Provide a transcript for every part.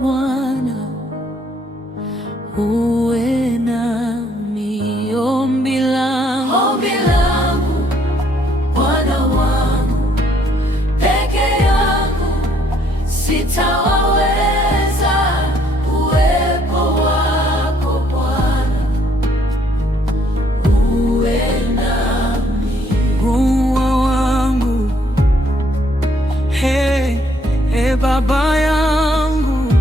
Bwana, uwe nami. Ombi langu Bwana wangu, peke yangu sitawaweza. Uwepo wako Bwana, uwe nami. Mungu wangu, Baba yangu,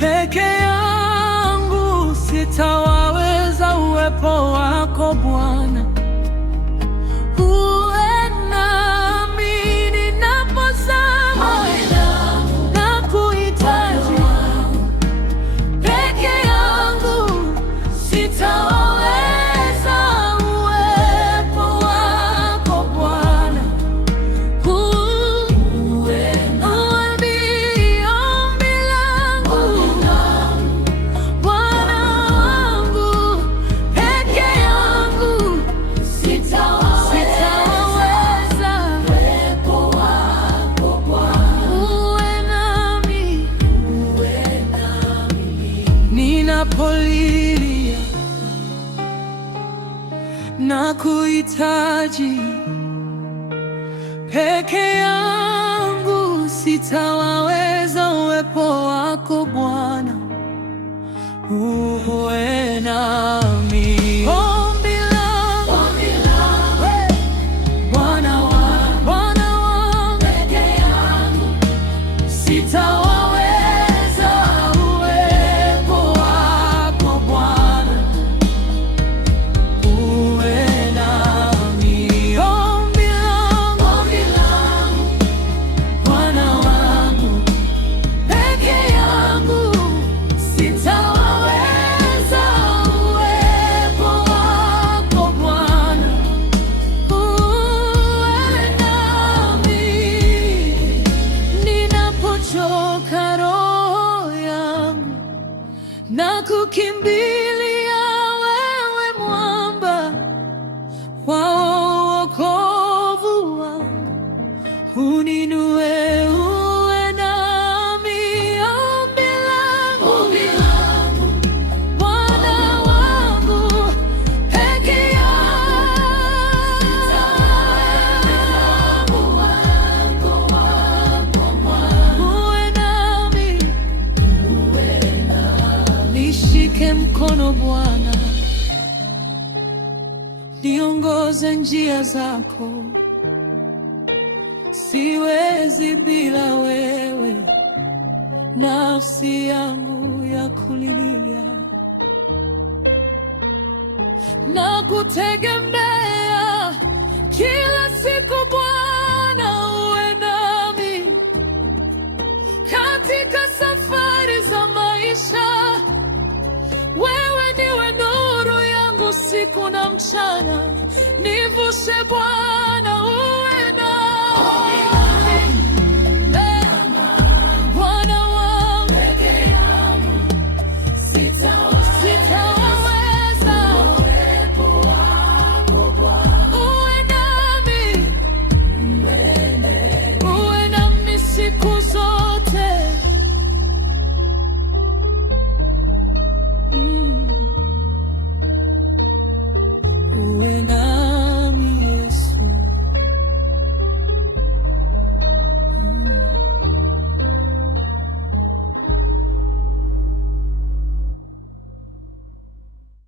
peke yangu sitawaweza. Uwepo wako Bwana, uwe nami ninapozama na kuhitaji. Peke yangu sitawaweza. Uwepo wako Bwana, ninapolilia na kuhitaji. Peke yangu sitawaweza. Uwepo wako Bwana, uwe nami. Ombi langu Bwana wangu, peke yangu sitawaweza. Na kukimbilia wewe, mwamba wa wokovu wangu, uninue, uwe nami. Ombi langu Bwana wangu, peke yangu uwe nami. Nishike mkono Bwana, niongoze njia zako. Siwezi bila wewe, nafsi yangu ya kulilia na kutegemea kila siku. Bwana, uwe nami katika safari za maisha. Wewe ndiwe nuru yangu siku na mchana, nivushe Bwana.